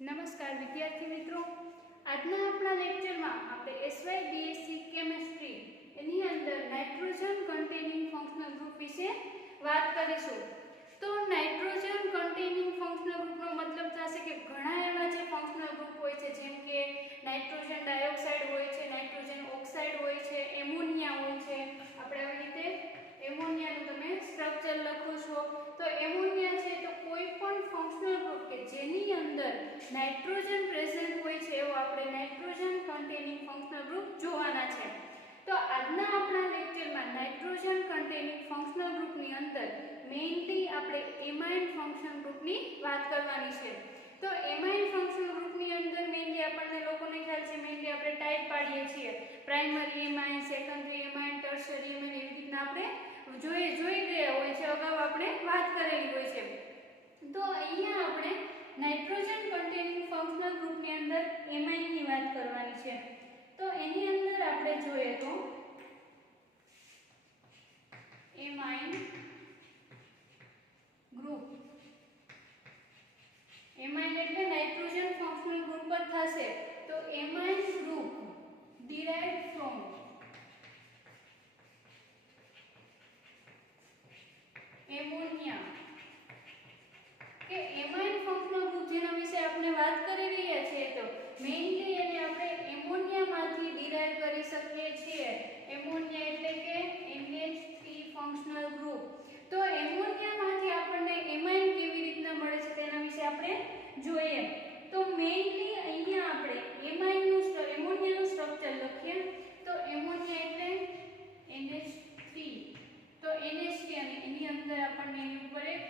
નમસ્કાર વિદ્યાર્થી મિત્રો, આજના આપણા લેક્ચરમાં આપણે એસવાય બીએસસી કેમેસ્ટ્રી એની અંદર નાઇટ્રોજન કન્ટેનિંગ ફંક્શનલ ગ્રુપ વિશે વાત કરીશું. તો નાઇટ્રોજન કન્ટેનિંગ ફંક્શનલ ગ્રુપનો મતલબ થશે કે ઘણા એવા જે ફંક્શનલ ગ્રુપ હોય છે, જેમ કે નાઇટ્રોજન ડાયોક્સાઇડ હોય છે, નાઇટ્રોજન ઓક્સાઇડ હોય છે, એમોનિયા હોય છે. આપણે આવી રીતે એમોનિયાનું તમે સ્ટ્રક્ચર લખો છો. તો એમોનિયા છે તો કોઈ પણ ફંક્શનલ ગ્રુપ કે જેની અંદર નાઇટ્રોજન પ્રેઝન્ટ હોય છે એવો આપણે નાઇટ્રોજન કન્ટેનિંગ ફંક્શનલ ગ્રુપ જોવાના છે. તો આજના આપણા લેક્ચરમાં નાઇટ્રોજન કન્ટેનિંગ ફંક્શનલ ગ્રુપની અંદર મેઇનલી આપણે એમાઇન ફંક્શનલ ગ્રુપની વાત કરવાની છે. તો એમાઇન ફંક્શનલ ગ્રુપની અંદર મેઇનલી આપણને લોકોને ખ્યાલ છે, મેઇનલી આપણે ટાઈપ પાડીએ છીએ, primary amine, secondary amine, tertiary amine, એવી રીતના આપણે જોઈ ગયા હોય છે, અગાઉ આપણે વાત કરેલી હોય છે. તો અહીંયા આપણે નાઇટ્રોજન કન્ટેનિંગ ફંક્શનલ ગ્રુપની અંદર એમાઇનની વાત કરવાની છે. તો એની અંદર આપણે જોઈએ તો એમાઇન ગ્રુપ, એમાઇન એટલે નાઇટ્રોજન ફંક્શનલ ગ્રુપ જ થશે. તો amine group derived from ammonia કે એમાઇન ફંક્શનલ ગ્રુપ જેના વિશે આપણે વાત કરી રહ્યા છીએ, તો મેઇનલી એને આપણે એમોનિયામાંથી ડિરાઇવ કરી શકીએ છીએ. એમોનિયા એટલે કે NH3 ફંક્શનલ ગ્રુપ. તો એમોનિયામાંથી આપણને એમાઇન કેવી રીતના મળે છે તેના વિશે આપણે જોઈએ. તો મેઇનલી અહીંયા આપણે એમોનિયાનું સ્ટ્રક્ચર લખીએ. તો એમોનિયા એટલે NH3. તો NH3 અને એની અંદર આપણને એની ઉપર એક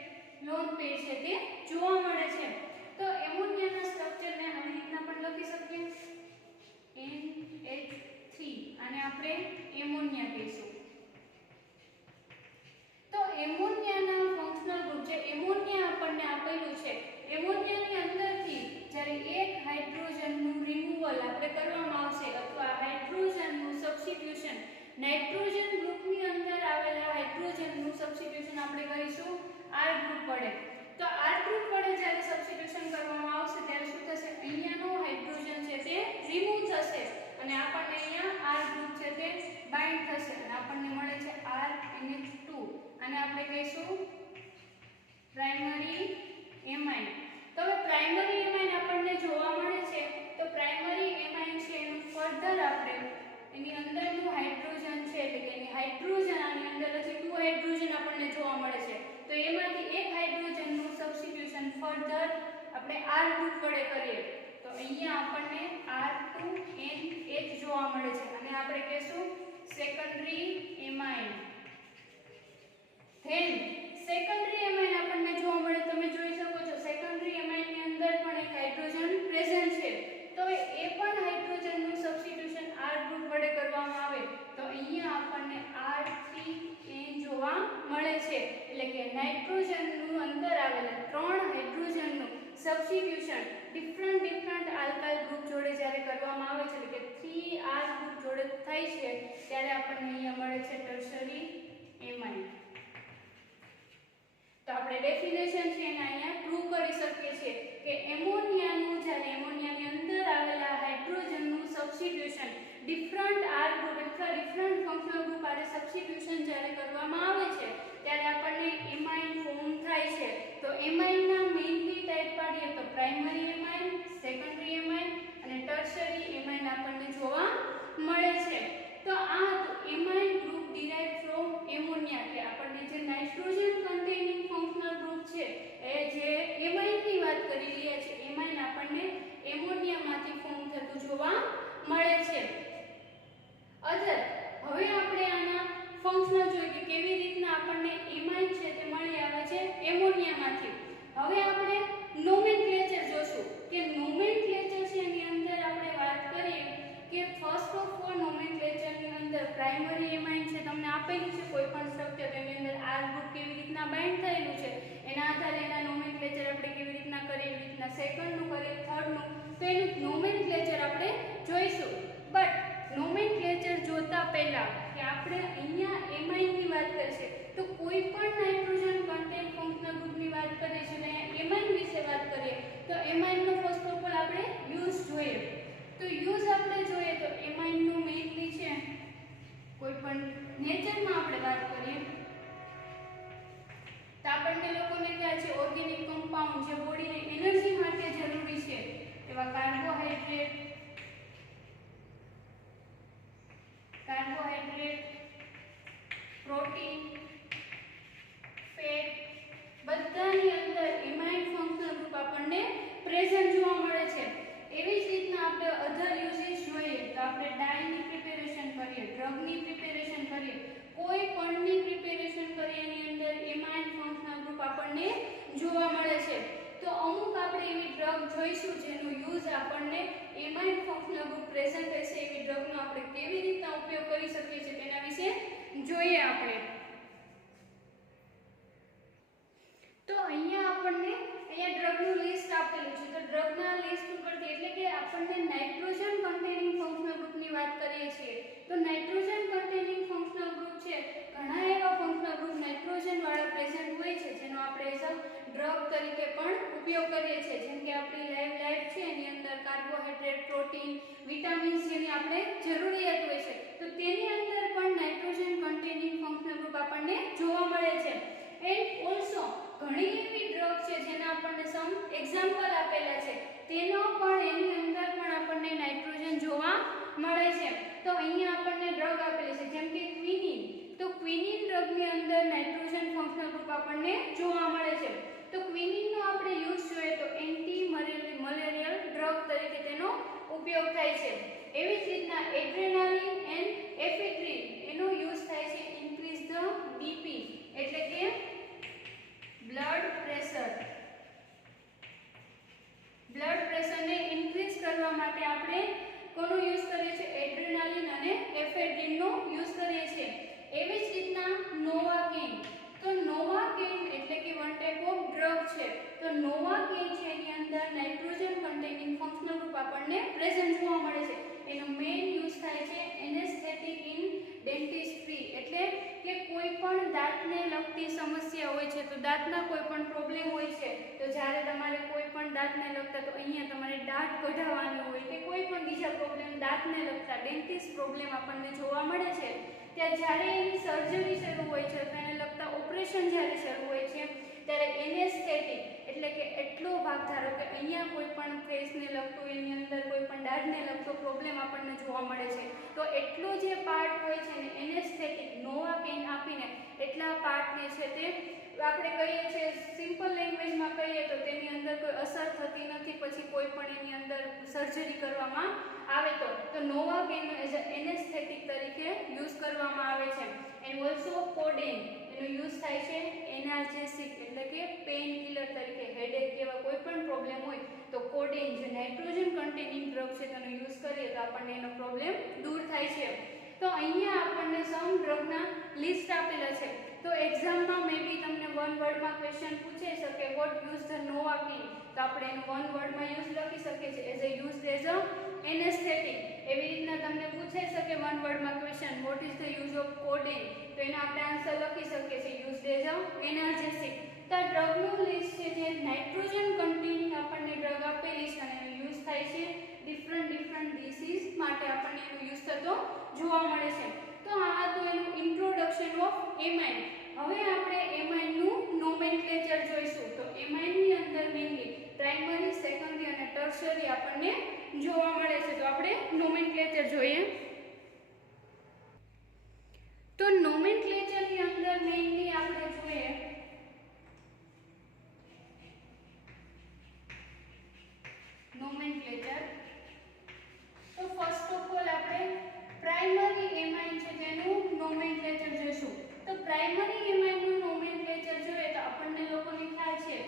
લોન પેર છે તે જોવા મળે છે. તો એમોનિયાના સ્ટ્રક્ચરને આવી રીતના પણ લખી શકીએ, NH3, અને આપણે એમોનિયા કહીશું. તો એમોનિયાના ફંક્શનલ ગ્રુપ જે એમોનિયા આપણને આપેલું છે, એમોનિયાની અંદરથી જ્યારે એક હાઇડ્રોજનનું રિમૂવલ આપણે કરવામાં આવશે અથવા હાઇડ્રોજનનું સબસ્ટિટ્યુશન, નાઇટ્રોજન ગ્રુપની અંદર આવેલા હાઇડ્રોજનનું સબસ્ટિટ્યુશન આપણે કરીશું R ગ્રુપ વડે. તો R ગ્રુપ વડે જ્યારે સબસ્ટિટ્યુશન કરવામાં આવશે ત્યારે શું થશે, અહીંયાનો હાઇડ્રોજન છે તે રિમૂવ થશે અને આપણને અહીંયા R ગ્રુપ છે તે બાઇન્ડ થશે અને આપણને મળે છે RNH2, અને આપણે કહીશું પ્રાઇમરી એમાઇન. તો હવે પ્રાઇમરી એમાઇન આપણને જોવા મળે છે. તો પ્રાઇમરી એમાઇન છે એનું ફર્ધર આપણે એની અંદરનું હાઇડ્રોજન છે એટલે કે એની હાઇડ્રોજન આની અંદર હજી 2 હાઇડ્રોજન આપણને જોવા મળે છે. તો એમાંથી એક હાઇડ્રોજનનું સબસ્ટિટ્યુશન ફર્ધર આપણે R ગ્રુપ વડે કરીએ તો અહીંયા આપણને R2NH જોવા મળે છે અને આપણે કહીશું secondary amine. Then secondary amine આપણને જોવા મળે, તમે જોઈ શકો છો સેકન્ડરી એમાઇનની અંદર પણ એક હાઇડ્રોજન પ્રેઝન્ટ છે. તો એ પણ હાઇડ્રોજનનું સબસ્ટિટ્યુશન R ગ્રુપ વડે કરવામાં આવે તો અહીંયા આપણને R3N જોવા મળે છે. એટલે કે નાઇટ્રોજનનું અંદર આવેલા 3 હાઇડ્રોજનનું સબસ્ટિટ્યુશન ડિફરન્ટ આલ્કાઇલ ગ્રુપ જોડે જ્યારે કરવામાં આવે છે, એટલે કે 3R ગ્રુપ જોડે થાય છે ત્યારે આપણને અહીંયા મળે છે ટર્શરી એમાઇન. તો આપણે ડેફિનેશન છે એને અહીંયા પ્રૂવ કરી શકીએ છીએ કે એમોનિયાનું જ્યારે એમોનિયાની અંદર આવેલા હાઇડ્રોજનનું સબસ્ટિટ્યુશન ડિફરન્ટ R ગ્રુપ અથવા ડિફરન્ટ ફંક્શનલ ગ્રુપ આરે સબસ્ટિટ્યુશન જ્યારે કરવામાં આવે છે ત્યારે આપણને એમાઇન ફોર્મ થાય છે. તો એમાઇનના મેઇનલી ટાઈપ પાડીએ તો પ્રાઇમરી એમાઇન, સેકન્ડરી એમાઇન અને ટર્શરી એમાઇન આપણને જોવા મળે છે. તો આ amine group derive from ammonia કે આપણને જે નાઇટ્રોજન કન્ટેનિંગ ફંક્શનલ ગ્રુપ છે એ જે એમાઇનની વાત કરી રહ્યા છે, એમાઇન આપણને એમોનિયામાંથી ફોર્મ થતું જોવા મળે છે. હવે આપણે આના ફંક્શનલ જોઈએ કે કેવી રીતના આપણને એમાઇન છે તે મળી આવે છે એમોનિયામાંથી. હવે આપણે નોમેનક્લેચર જોશું કે નોમેનક્લેચર છે એની અંદર આપણે વાત કરીએ કે ફર્સ્ટ ઓફ ઓલ નોમેનક્લેચરની અંદર પ્રાઇમરી એમાઇન છે તમને આપેલું છે કોઈ પણ સ્ટ્રક્ચર, એની અંદર R ગ્રુપ કેવી રીતના બાઇન્ડ થયેલું છે એના આધારે એના નોમેનક્લેચર આપણે કેવી રીતના કરીએ, એવી રીતના સેકન્ડનું કરીએ, થર્ડનું, તો એનું નોમેનક્લેચર આપણે જોઈશું. બટ નોમેનક્લેચર જોતા પહેલા કે આપણે અહીંયા એમાઇનની વાત કરીએ તો કોઈ પણ નાઇટ્રોજન કન્ટેન્ટ ફંક્શનલ ગ્રુપની વાત કરીએ છીએ અને એમાઇન વિશે વાત કરીએ તો એમાઇનનો ફર્સ્ટ ઓફ આપણે યુઝ જોઈએ. તો યુઝ આપણે જોઈએ તો એમાઇનનું મેઇનલી છે કોઈ પણ નેચરમાં આપણે વાત કરીએ તો આપણને લોકોને ખ્યાલ છે ઓર્ગેનિક કમ્પાઉન્ડ જે બોડીને એનર્જી માટે જરૂરી છે એવા કાર્બોહાઈડ્રેટ, પ્રોટીન, ફેટ બધાની અંદર એમાઇન ફંક્શનલ ગ્રુપ આપણને પ્રેઝન્ટ જોવા મળે છે. એવી જ રીતના આપણે અધર યુઝિસ જોઈએ તો આપણે ડાયની પ્રિપેરેશન કરીએ, ડ્રગની પ્રિપેરેશન કરીએ, કોઈ પણની પ્રિપેરેશન કરીએ એની અંદર એમાઇન ફંક્શનલ ગ્રુપ આપણને જોવા મળે છે. તો અમુક આપણે એવી ડ્રગ જોઈશું જેનો યુઝ આપણને એમાઇન ફંક્શનલ ગ્રુપ પ્રેઝન્ટ હશે એવી ડ્રગનો આપણે કેવી રીતના ઉપયોગ કરી શકીએ છીએ તેના વિશે જોઈએ આપણે. તો અહીંયા ડ્રગનું લિસ્ટ આપેલું છે. તો ડ્રગના લિસ્ટ ઉપરથી એટલે કે આપણને નાઇટ્રોજન કન્ટેનિંગ ફંક્શનલ ગ્રુપની વાત કરીએ છીએ તો નાઇટ્રોજન કન્ટેનિંગ ફંક્શનલ ગ્રુપ છે ઘણા એવા ફંક્શનલ ગ્રુપ નાઇટ્રોજન વાળા પ્રેઝન્ટ હોય છે જેનો આપણે એઝ અ ડ્રગ તરીકે પણ ઉપયોગ કરીએ છીએ. જેમ કે આપણી લાઈફ છે એની અંદર કાર્બોહાઈડ્રેટ, પ્રોટીન, વિટામિન્સ જેની આપણે જરૂરિયાત હોય છે તો તેની અંદર પણ નાઇટ્રોજન કન્ટેનિંગ ફંક્શનલ ગ્રુપ આપણને જોવા મળે છે. એન્ડ ઓલ્સો ઘણી એવી ડ્રગ છે જેના આપણને સમ એક્ઝામ્પલ આપેલા છે તેનો પણ એની અંદર પણ આપણને નાઇટ્રોજન જોવા મળે છે. તો અહીંયા આપણને ડ્રગ આપેલી છે જેમ કે ક્વિનિન. તો ક્વિનિન ડ્રગની અંદર નાઇટ્રોજન ફંક્શનલ ગ્રુપ આપણને જોવા મળે છે. તો ક્વિનિનનો આપણે યુઝ જોઈએ તો એન્ટી મલેરિયલ ડ્રગ તરીકે તેનો ઉપયોગ થાય છે. એવી જ રીતના એડ્રેનાલિન એન્ડ એફેડ્રિન એનો યુઝ થાય છે ઇન્ક્રીઝ ધ બીપી એટલે કે બ્લડ પ્રેશરને ઇન્ક્રીઝ કરવા માટે આપણે કોનો યુઝ કરીએ છીએ? એડ્રેનાલિન અને એફેડ્રિનનો યુઝ કરીએ છીએ. એવી જ રીતના નોવાકેન. તો નોવાકેન એટલે કે વન ટાઈપ ઓફ ડ્રગ છે. તો નોવાકેન છે એની અંદર નાઇટ્રોજન કન્ટેનિંગ ફંક્શનલ ગ્રુપ આપણને પ્રેઝન્ટ જોવા મળે છે. એનો મેઇન યુઝ થાય છે એનેસ્થેટિક ઇન ડેન્ટિસ્ટ્રી એટલે કે કોઈ પણ દાંતને લગતી સમસ્યા હોય છે તો દાંતના કોઈ પણ પ્રોબ્લેમ હોય છે તો જ્યારે તમારે કોઈ પણ દાંતને લગતા તો અહીંયા તમારે દાંત કઢાવવાની હોય કે કોઈ પણ બીજા પ્રોબ્લેમ દાંતને લગતા ડેન્ટિસ્ટ પ્રોબ્લેમ આપણને જોવા મળે છે ત્યાં જ્યારે એની સર્જરી શરૂ હોય છે તો એને લગતા ઓપરેશન જ્યારે શરૂ હોય છે ત્યારે એનેસ્થેટિક એટલે કે એટલો ભાગ ધારો કે અહીંયા કોઈ પણ ફેસને લગતું એની અંદર કોઈ પણ દાઢને લગતો પ્રોબ્લેમ આપણને જોવા મળે છે તો એટલો જે પાર્ટ હોય છે ને એનેસ્થેટિક નોવાકેન આપીને એટલા પાર્ટને છે તે આપણે કહીએ છીએ સિમ્પલ લેંગ્વેજમાં કહીએ તો તેની અંદર કોઈ અસર થતી નથી પછી કોઈ પણ એની અંદર સર્જરી કરવામાં આવે તો નોવાકેનનો એઝ અ એનેસ્થેટિક તરીકે યુઝ કરવામાં આવે છે. એન્ડ ઓલ્સો કોડેન એનો યુઝ થાય છે એનાલ્જેસિક એટલે કે પેઇન કિલર તરીકે હેડેક જેવા કોઈ પણ પ્રોબ્લેમ હોય તો કોડેન જે નાઇટ્રોજન કન્ટેનિંગ ડ્રગ છે તેનો યુઝ કરીએ તો આપણને એનો પ્રોબ્લેમ દૂર થાય છે. તો અહીંયા આપણને સમ ડ્રગના લિસ્ટ આપેલા છે. તો એક્ઝામમાં મે બી તમને વન વર્ડમાં ક્વેશ્ચન પૂછાઈ શકે વોટ યુઝ ધ નોવાકેન તો આપણે એનું વન વર્ડમાં યુઝ લખી શકીએ છીએ as a use as a anaesthetic. એવી રીતના તમને પૂછાઈ શકે વન વર્ડમાં question what is the use of codeine તો એનો આપણે આન્સર લખી શકીએ છીએ યુઝ એઝ અ એનાલ્જેસિક. તો આ ડ્રગનું લિસ્ટ છે જે નાઇટ્રોજન કન્ટેનિંગ આપણને ડ્રગ આપેલી છે અને એનો યુઝ થાય છે ડિફરન્ટ ડિસીઝ માટે આપણને એનો યુઝ થતો જોવા મળે છે. તો આ તો એનું ઇન્ટ્રોડક્શન ઓફ એમાઇન. હવે આપણે એમાઇનનું નોમેનક્લેચર જોઈશું. તો એમાઇનની અંદર મેઇનલી પ્રાઇમરી, સેકન્ડરી અને ટર્શરી આપણને જોવા મળે છે. તો આપણે નોમેનક્લેચર જોઈએ. તો નોમેનક્લેચરની અંદર મેઇનલી આપણે જોઈએ નોમેનક્લેચર. તો ફર્સ્ટ ઓફ ઓલ આપણે પ્રાઇમરી એમાઇન છે તેનું નોમેનક્લેચર જોઈશું. તો પ્રાઇમરી એમાઇનનું નોમેનક્લેચર જોઈએ તો આપણને લોકોને ખ્યાલ છે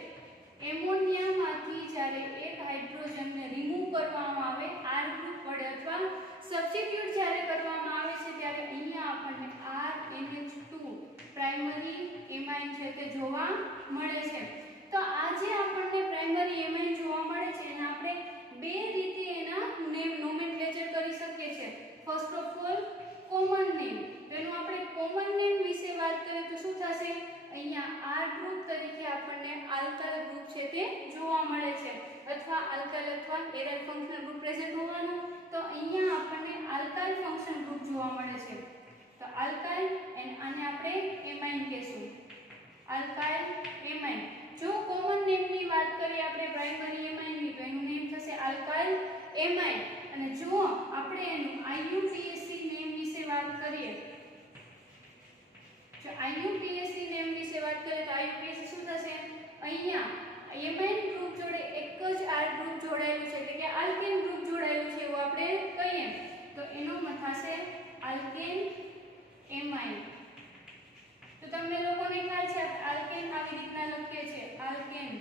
એમોનિયામાંથી જ્યારે એક હાઇડ્રોજનને રિમૂવ કરવામાં આવે R ગ્રુપ વડે અથવા સબસ્ટિટ્યુટ પ્રેઝન્ટ હોવાનું. તો અહીંયા આપણને આલ્કાઇલ ફંક્શન ગ્રુપ જોવા મળે છે. તો આલ્કાઇલ અને આને આપણે એમાઇન કહેશું. Alkyl amine. જો કોમન નેમની વાત કરીએ આપણે પ્રાઇમરી એમાઇનની, તો એનું નેમ થશે આલ્કાઇલ એમાઇન. અને જો આપણે એનું IUPAC નેમ વિશે વાત કરીએ, જો IUPAC નેમ વિશે વાત કરીએ તો IUPAC શું થશે? અહીંયા એમાઇન ગ્રુપ જોડે એક જ R ગ્રુપ જોડાયેલું છે, એટલે કે આલ્કેન ગ્રુપ જોડાયેલું છે એવું આપણે કહીએ તો એનો થશે આલ્કેન એમાઇન. તો તમને લોકોને ખ્યાલ છે આલ્કેન આવી રીતના લખીએ છે આલ્કેન.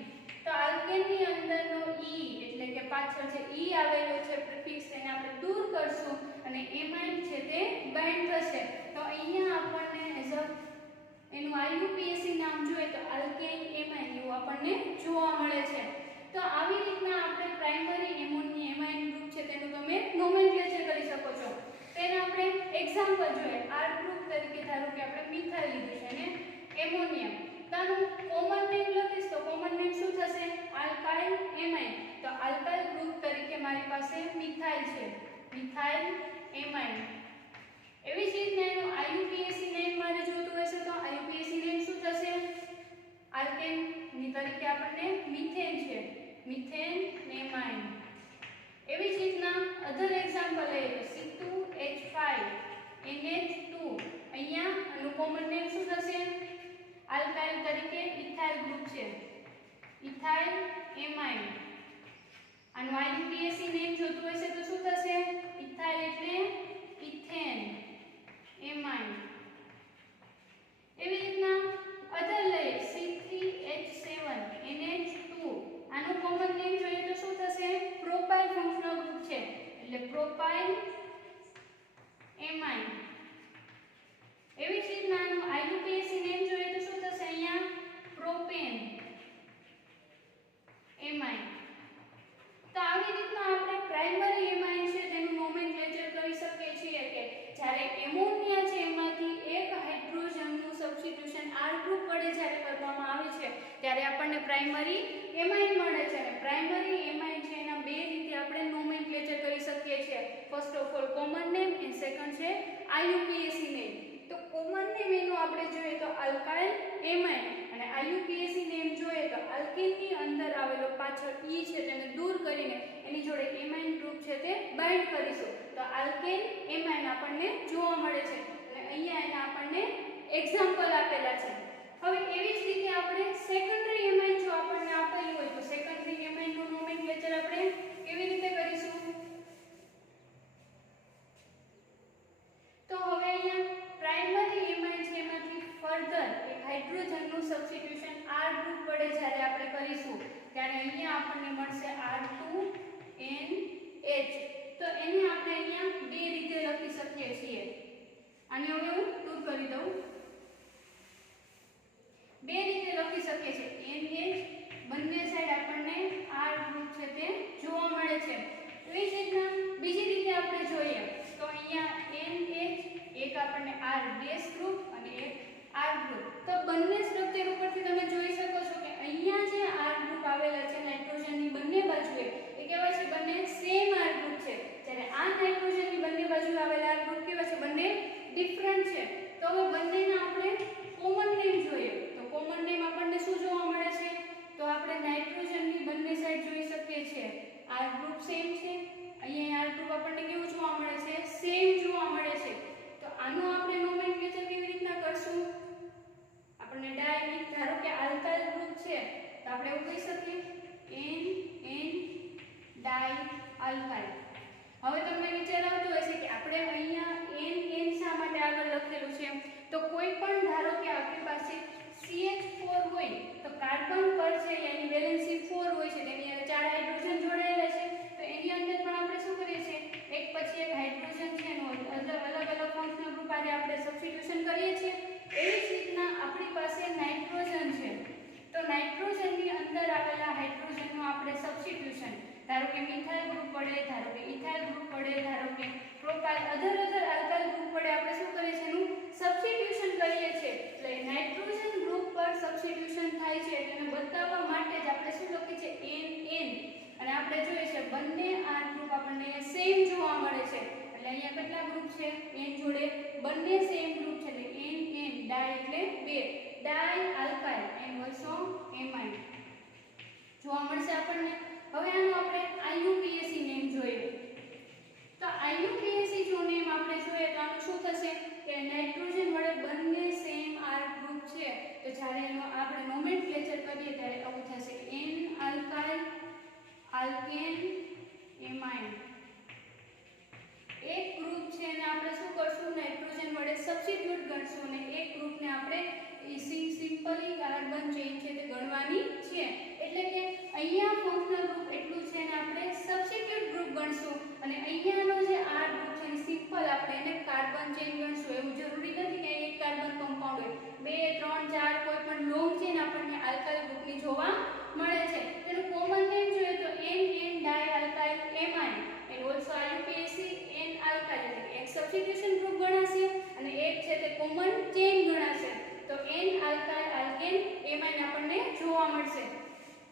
તો આલ્કેન ની અંદરનો E એટલે કે પાછળ જે E આવેલો છે પ્રિફિક્સ એને આપણે દૂર કરશું અને એમાઇન છે તે બાઇન્ડ થશે. તો અહીંયા આપણને એઝ અ એનું IUPAC નામ જોઈએ તો આલ્કેન એમાઇન એવું આપણને જોવા મળે છે. તો આવી રીતના આપણે પ્રાઇમરી એમાઇન ગ્રુપ છે તેનું તમે નોમેનક્લેચર કરી શકો છો. તેને આપણે એક્ઝામ્પલ જોઈએ. R ગ્રુપ તરીકે ધારો કે આપણે મિથાઇલ લીધું છે અને એમોનિયમ. તાનું કોમન નેમ લખીશ તો કોમન નેમ શું થશે? Alkyl amine. તો આલ્કાઇલ ગ્રુપ તરીકે મારી પાસે મિથાઇલ છે, મિથાઇલ એમાઇન. એવી જ રીતના એનું IUPAC નેમ મારે જોતું હશે તો IUPAC નેમ શું થશે? આલ્કેન ની તરીકે આપણને મિથેન છે, મિથેન એમાઇન. એવી જ રીતના અધર એક્ઝામ્પલ લઈએ તો C2H5NH2. અહીંયા આનું કોમન નેમ શું થશે? આલ્કાઇલ તરીકે ઇથાઇલ ગ્રુપ છે, ઇથાઇલ એમાઇન. આનું IUPAC નેમ જોતું હશે તો શું થશે? ઇથાઇલ એટલે ઇથેન એમાઇન. એવી રીતના અધર લઈએ C3H7NH2. આનું કોમન નેમ જોઈએ તો શું થશે? પ્રોપાઇલ ફંક્શનલ ગ્રુપ છે એટલે પ્રોપાઇલ એમાઇન. એવી જ રીતના આનું IUPAC નેમ જોઈએ તો શું થશે? અહીંયા પ્રોપેન એમાઇન. તો આવી રીતના આપણે પ્રાઇમરી એમાઇન છે તેનું નોમેનક્લેચર કરી શકીએ છીએ કે જ્યારે એમોનિયા છે એમાંથી એક હાઇડ્રોજનનું સબસ્ટિટ્યુશન R ગ્રુપ વડે જ્યારે કરવામાં આવે છે ત્યારે આપણને પ્રાઇમરી એમાઇન મળે છે. અને પ્રાઇમરી એમાઇન છે એના બે રીતે આપણે નોમેનક્લેચર કરી શકીએ છીએ. First of all common name and second છે IUPAC નેમ. તો કોમન નેમ એનું આપણે જોઈએ તો આલ્કાઇલ એમાઇન અને IUPAC નેમ જોઈએ તો આલ્કેનની અંદર આવેલો પાછળ E છે તેને દૂર કરીને એની જોડે એમાઇન ગ્રુપ છે તે બાઇન્ડ કરીશું તો આલ્કેન એમાઇન આપણને જોવા મળે છે. અને અહીંયા એના આપણને એક્ઝામ્પલ આપેલા છે. હવે એવી જ રીતે આપણે સેકન્ડરી એમાઇન જો આપણને આપેલું હોય તો સેકન્ડરી એમાઇન નું નોમેનક્લેચર આપણે કેવી રીતે કરીશું? તો હવે અહીંયા પ્રાઇમરી એમાઇન છે એમાંથી ફર્ધર એક હાઇડ્રોજનનું સબસ્ટિટ્યુશન R ગ્રુપ વડે જ્યારે આપણે કરીશું ત્યારે અહીંયા આપણને મળશે R2NH. તો એને આપણે અહીંયા બે રીતે લખી શકીએ છીએ. આને હવે હું દૂર કરી દઉં. બે રીતે લખી શકીએ છીએ. NH બંને સાઈડ આપણને R ગ્રુપ છે તે જોવા મળે છે. એવી જ રીતના બીજી રીતે આપણે જોઈએ તો અહીંયા NH એક આપણને R બેઝ ગ્રુપ અને એક R ગ્રુપ. તો બંને સ્ટ્રક્ચર ઉપરથી તમે જોઈ શકો છો કે અહીંયા જે R ગ્રુપ આવેલા છે નાઇટ્રોજનની બંને બાજુએ એ કેવા છે? બંને સેમ R ગ્રુપ છે. જ્યારે આ નાઇટ્રોજનની બંને બાજુએ આવેલા R ગ્રુપ કેવા છે? બંને ડિફરન્ટ છે. તો હવે બંનેના આપણે કોમન નેમ જોઈએ તો કોમન નેમ આપણને શું જોવા મળે છે? તો આપણે નાઇટ્રોજનની બંને સાઈડ જોઈ શકીએ છીએ R ગ્રુપ સેમ છે. અહીંયા R ગ્રુપ આપણને કેવું જોવા મળે છે? સેમ જોવા મળે છે. તો આનું આપણે નોમેનક્લેચર કેવી રીતના કરશું? આપણને ડાય ધારો કે આલ્કાઇલ ગ્રુપ છે તો આપણે એવું કહી શકીએ NN ડાય આલ્કાઇલ. હવે તમને વિચાર આવતો હશે કે આપણે અહીંયા NN શા માટે આગળ લખેલું છે? તો કોઈ પણ ધારો કે આપણી પાસે CH4 હોય તો કાર્બન પર છે એની વેલેન્સી 4 હોય છે તેની અંદર 4 હાઇડ્રોજન જોડાયેલા છે. તો એની અંદર પણ આપણે શું કરીએ છીએ? એક પછી એક હાઇડ્રોજન છે એનો અલગ અલગ ફંક્શનલ ગ્રુપ આજે આપણે સબસ્ટિટ્યુશન કરીએ છીએ. એવી જ રીતના આપણી પાસે નાઇટ્રોજન છે તો નાઇટ્રોજનની અંદર આવેલા હાઇડ્રોજનનું આપણે સબસ્ટિટ્યુશન ધારો કે મિથાઇલ ગ્રુપ વડે, ધારો કે ઇથાઇલ ગ્રુપ વડે, ધારો કે પ્રોપાઇલ અધર આલ્કાઇલ ગ્રુપ વડે આપણે શું કરીએ છીએ? એનું સબસ્ટિટ્યુશન કરીએ છીએ. એટલે નાઇટ્રોજન ગ્રુપ પર સબસ્ટિટ્યુશન થાય છે તેને બતાવવા માટે જ આપણે શું લખીએ છીએ? NN. અને આપણે જોઈએ છે બંને R ગ્રુપ આપણને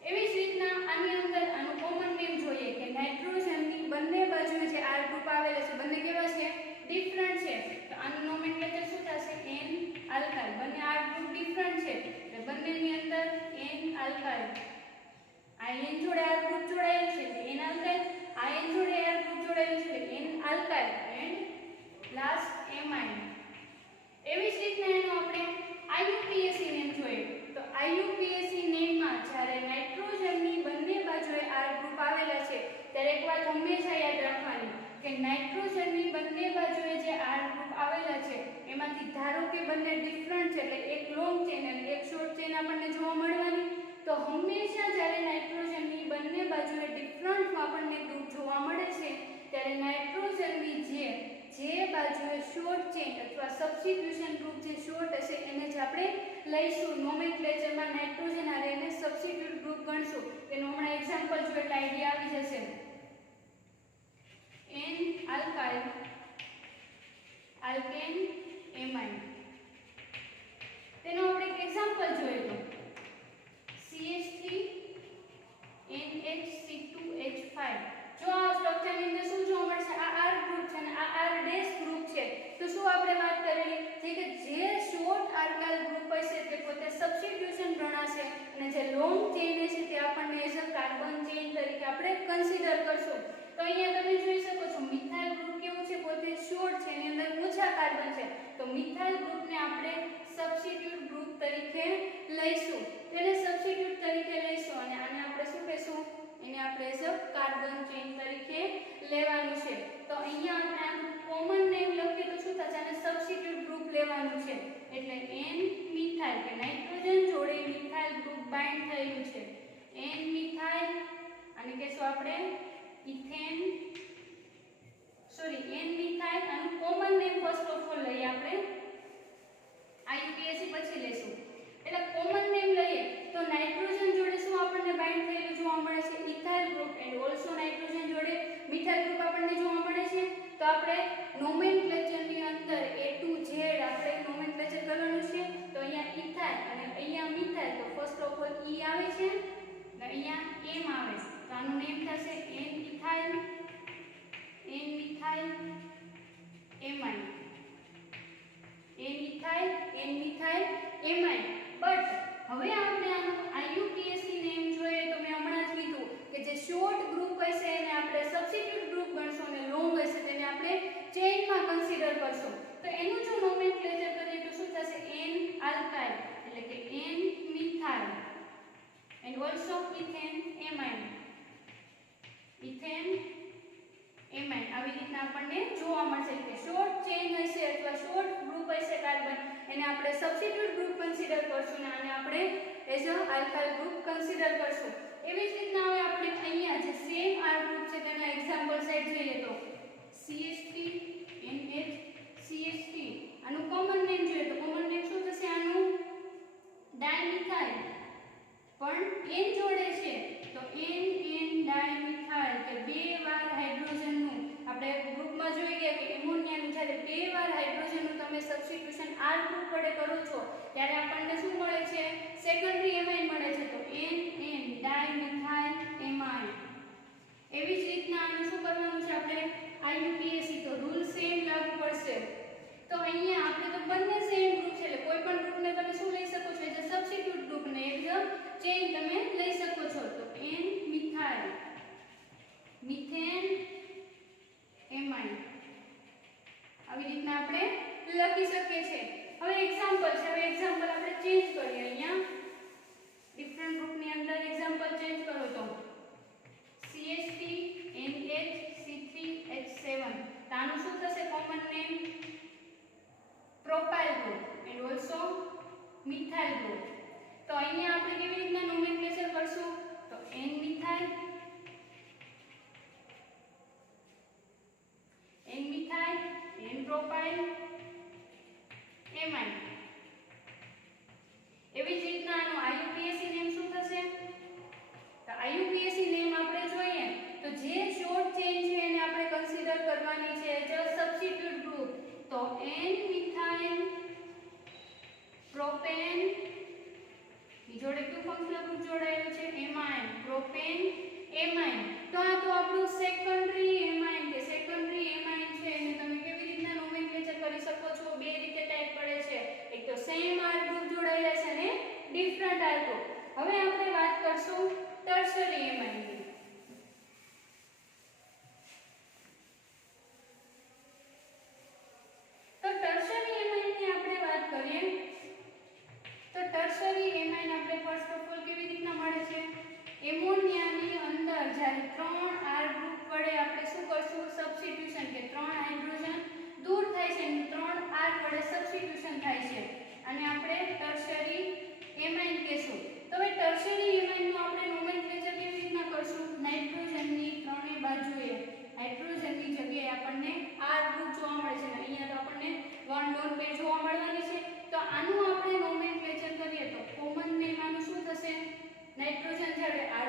એવી જ રીતના આની અંદર આનું કોમન નેમ જોઈએ કે નાઇટ્રોજનની બંને બાજુએ જે R ગ્રુપ આવેલા છે બંને કેવા છે ડિફરન્ટ છે તો આનું નોમેનક્લેચર શું થશે n આલ્કાઇલ બંને R ગ્રુપ ડિફરન્ટ છે એટલે બંનેની અંદર n આલ્કાઇલ In જોડે R ગ્રુપ જોડાયેલું છે એટલે n આલ્કાઇલ In જોડે R ગ્રુપ જોડાયેલું છે એટલે n alkyl and last amine એવી જ રીતના એનો આપણે IUPAC નેમ જોઈએ તો IUPAC નેમમાં જ્યારે નાઇટ્રોજનની બંને બાજુએ R ગ્રુપ આવેલા છે ત્યારે એક વાત હંમેશા યાદ રાખવાની કે નાઇટ્રોજનની બંને બાજુએ જે R ગ્રુપ આવેલા છે એમાંથી ધારો કે બંને ડિફરન્ટ છે એટલે એક લોંગ ચેન અને એક શોર્ટ ચેન આપણને જોવા મળવાની તો હંમેશા જ્યારે નાઇટ્રોજનની બંને બાજુએ ડિફરન્ટ આપણને ગ્રુપ જોવા મળે છે ત્યારે નાઇટ્રોજનની જે બાજુએ શોર્ટ ચેન અથવા સબસ્ટિટ્યુશન ગ્રુપ જે શોર્ટ હશે એને જ આપણે લઈશું નોમેનક્લેચરમાં નાઇટ્રોજન હારે એને સબસ્ટિટ્યુટ ગ્રુપ ગણશું તેનું હમણાં એક્ઝામ્પલ જો એટલે આઈડિયા આવી જશે n આલ્કાઇલ આલ્કેન એમાઇન તેનો આપણે એક એક્ઝામ્પલ જોઈએ તો CH3 NH2H5 જો આ સ્ટ્રક્ચરની અંદર શું જોવા મળશે આ R ગ્રુપ છે અને આ R ડેશ ગ્રુપ છે તો શું આપણે વાત કરેલી છે કે જે શોર્ટ આલ્કાઇલ ગ્રુપ હશે તે પોતે સબસ્ટિટ્યુશન ગણાશે અને જે લોંગ ચેન હશે તે આપણને એઝ અ કાર્બન ચેન તરીકે આપણે કન્સિડર કરશું તો અહીંયા તમે જોઈ શકો છો મિથાઇલ ગ્રુપ કેવું છે પોતે શોર્ટ છે એની અંદર ઓછા કાર્બન છે તો મિથાઇલ ગ્રુપને આપણે સબસ્ટિટ્યુટ ગ્રુપ તરીકે લઈશું તેને સબસ્ટિટ્યુટ તરીકે લઈશું અને આને આપણે શું કહીશું એને આપણે એઝ અ કાર્બન ચેન તરીકે લેવાનું છે તો અહીંયા આપણે આનું કોમન નેમ લખીએ તો શું થશે આને સબસ્ટિટ્યુટ ગ્રુપ લેવાનું છે એટલે n મિથાઇલ કે નાઇટ્રોજન જોડે મિથાઇલ ગ્રુપ બાઇન્ડ થયેલું છે n મિથાઇલ અને કહેશું આપણે ઇથેન n મિથાઇલ આનું common name first of all લઈએ આપણે IUPAC પછી લેશું એટલે કોમન નેમ લઈએ તો નાઇટ્રોજન જોડે શું આપણને બાઇન્ડ થયેલું જોવા મળે છે ethyl group and also nitrogen જોડે મિથાઇલ ગ્રુપ આપણને જોવા મળે છે તો આપણે નોમેનક્લેચરની અંદર A to Z આપણે નોમેનક્લેચર કરવાનું છે તો અહીંયા ઇથાઇલ અને અહીંયા મિથાઇલ તો ફર્સ્ટ ઓફ ઓલ E આવે છે અને અહીંયા M આવે છે તો આનું નેમ થશે n methyl amine n methyl amine but હવે આપણે આનું IUPAC નેમ જોઈએ તો મેં હમણાં જ કીધું કે જે શોર્ટ ગ્રુપ હશે એને આપણે સબસ્ટિટ્યુટ ગ્રુપ ગણશું અને લોંગ હશે તેને આપણે ચેઇનમાં કન્સિડર કરશું તો એનું જો નોમેનક્લેચર કરીએ તો શું થશે n આલ્કાઇલ એટલે કે n methyl and also ethane amine આવી રીતના આપણને જોવા મળશે કે શોર્ટ ચેઇન હશે અથવા શોર્ટ ગ્રુપ હશે કાર્બન એને આપણે સબસ્ટિટ્યુટ ગ્રુપ કન્સિડર કરશું અને આને આપણે as a alkyl group consider કરશું એવી જ રીતના હવે આપણે અહીંયા જે સેમ R ગ્રુપ છે તેના એક્ઝામ્પલ સાઈડ જોઈએ તો CH3 NH CH3 આનું કોમન નેમ જોઈએ તો કોમન નેમ શું થશે આનું ડાયમિથાઇલ પણ n જોડે છે તો n ડાયમિથાઇલ કે બે વાર હાઇડ્રોજનનું આપણે ગ્રુપમાં જોઈ ગયા કે એમોનિયાનું જ્યારે બે વાર હાઇડ્રોજનનું તમે સબસ્ટિટ્યુશન R ગ્રુપ વડે કરો છો ત્યારે આપણને શું મળે છે સેકન્ડરી એમાઇન મળે છે તો n ડાયમિથાઇલ એમાઇન એવી જ રીતના આને શું કરવાનું છે આપણે IUPAC તો રૂલ સેમ લાગુ પડશે તો અહીંયા આપણે તો બંને સેમ ગ્રુપ છે એટલે કોઈ પણ ગ્રુપને તમે શું લઈ શકો છો જે સબસ્ટિટ્યુટ ગ્રુપને એક ચેઇન તમે લઈ શકો છો તો n મિથાઇલ મિથેન એમાઇન આવી રીતના આપણે લખી શકીએ છીએ હવે એક્ઝામ્પલ છે હવે એક્ઝામ્પલ આપણે ચેન્જ કરીએ અહીંયા ડિફરન્ટ ગ્રુપની અંદર એક્ઝામ્પલ ચેન્જ કરો તો CH3 NH3H7 તો આનું શું થશે common name propyl group and also methyl group તો અહીંયા આપણે કેવી રીતના નોમેનક્લેચર કરશું તો n methyl n propyl amine એવી જ રીતના આનું IUPAC નેમ શું થશે તો IUPAC નેમ આપણે જોઈએ તો જે શોર્ટ ચેઇન છે એને આપણે કન્સિડર કરવાની છે જે સબસ્ટિટ્યુટ ગ્રુપ તો n મિથાઇલ પ્રોપેન ની જોડે કયું ફંક્શનલ ગ્રુપ જોડાયેલું છે એમાઇન એમાઇન. તો આ તો આપણું સેકન્ડરી એમાઇન કે સેકન્ડરી એમાઇન છે એને તમે કેવી રીતના નોમેનક્લેચર કરી શકો છો? બે રીતે ટાઈપ પડે છે. એક તો સેમ આર ગ્રુપ જોડાયેલા છે અને ડિફરન્ટ આર ગ્રુપ. હવે આપણે વાત કરશું ટર્શરી એમાઇનની. તો ટર્શરી એમાઇનની આપણે વાત કરીએ તો ટર્શરી એમાઇન આપણે ફર્સ્ટ ઓફ ઓલ કેવી રીતના મળે છે? એમોનિયાની અંદર જ્યારે 3 આર ગ્રુપ વડે આપણે શું કરશું? સબસ્ટિટ્યુશન કે 3 હાઇડ્રોજન દૂર થાય છે અને 3 આર વડે સબસ્ટિટ્યુશન થાય છે અને આપણે ટર્શરી એમાઇન કહેશું. તો હવે ટર્શરી એમાઇનનું આપણે નોમેનક્લેચર કેવી રીતના કરશું? નાઇટ્રોજનની ત્રણેય બાજુએ હાઇડ્રોજનની જગ્યાએ આપણને આર ગ્રુપ જોવા મળે છે અને અહીંયા તો આપણને 1 લોન પેર જોવા મળવાની છે. તો આનું આપણે નોમેનક્લેચર કરીએ તો કોમન નેમ આનું શું થશે? નાઇટ્રોજન જ્યારે આર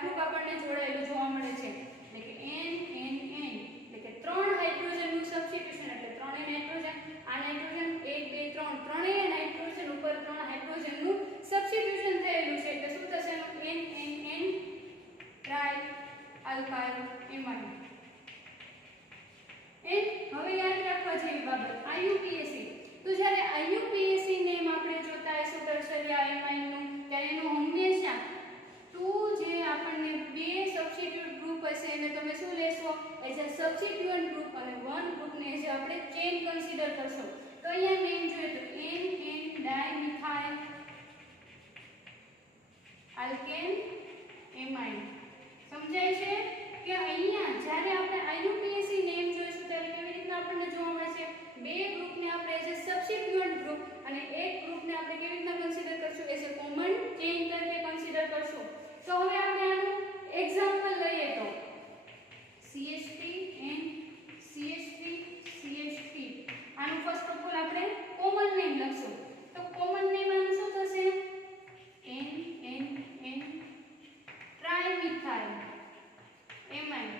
ગ્રુપ આપણને જોડાયેલું જોવા મળે છે એટલે કે NNN એટલે કે 3 હાઇડ્રોજનનું સબસ્ટિટ્યુશન એટલે ત્રણેય નાઇટ્રોજન. આ નાઇટ્રોજન 1 2 3 ત્રણેય નાઇટ્રોજન ઉપર 3 હાઇડ્રોજનનું સબસ્ટિટ્યુશન થયેલું છે એટલે શું થશે? NNN try alkyl amine. હવે યાદ રાખવા જેવી બાબત IUPAC. તો જ્યારે IUPAC નેમ આપણે જોતા હશું ટર્શરી એમાઇનનું ત્યારે એનું હંમેશા 2 જે આપણને બે સબસ્ટિટ્યુટ ગ્રુપ હશે એને તમે શું લેશો? એઝ અ સબસ્ટિટ્યુઅન્ટ ગ્રુપ અને 1 ગ્રુપને એઝ આપણે ચેન કન્સિડર કરશો. તો અહીંયા નેમ જોઈએ તો NN ડાયમિથાઇલ આલ્કેન એમાઇન. સમજાય છે કે અહીંયા જ્યારે આપણે IUPAC નેમ જોઈશું ત્યારે કેવી રીતના આપણને જોવા મળે છે? બે ગ્રુપને આપણે એઝ અ સબસ્ટિટ્યુઅન્ટ ગ્રુપ અને એક ગ્રુપને આપણે કેવી રીતના કન્સિડર કરશું? એઝ અ કોમન ચેઇન તરીકે કન્સિડર કરશું. તો હવે આપણે આનું એક્ઝામ્પલ લઈએ તો CH3 and CH3 CH3 આનું ફર્સ્ટ ઓફ ઓલ આપણે કોમન નેમ લખશું. તો કોમન નેમ આનું શું થશે? NNN trimethyl amine.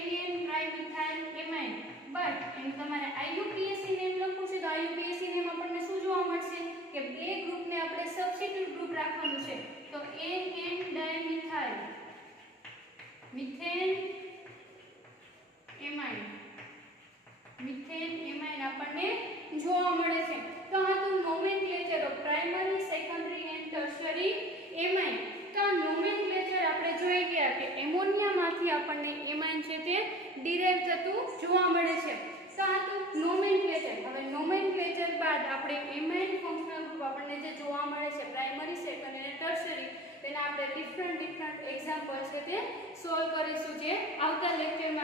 NN trimethyl amine. But એનું તમારે IUPAC નેમ લખવું છે તો IUPAC નેમ આપણને શું જોવા મળશે? કે બે ગ્રુપને આપણે સબસ્ટિટ્યુટ ગ્રુપ રાખવાનું છે. તો NN dimethyl methane amine. Methane amine આપણને જોવા મળે છે. તો આ તો nomenclature of primary, secondary and tertiary amine. તો આ નોમેનક્લેચર આપણે જોઈ ગયા કે એમોનિયામાંથી આપણને એમાઇન છે તે ડિરાઇવ થતું જોવા મળે છે. તો આ તો નોમેનક્લેચર. હવે નોમેનક્લેચર બાદ આપણે એમાઇન ફંક્શનલ ગ્રુપ આપણને જે જોવા મળે છે પ્રાઇમરી, સેકન્ડરી અને ટર્શરી તેના આપણે ડિફરન્ટ એક્ઝામ્પલ છે તે સોલ્વ કરીશું જે આવતા લેક્ચરમાં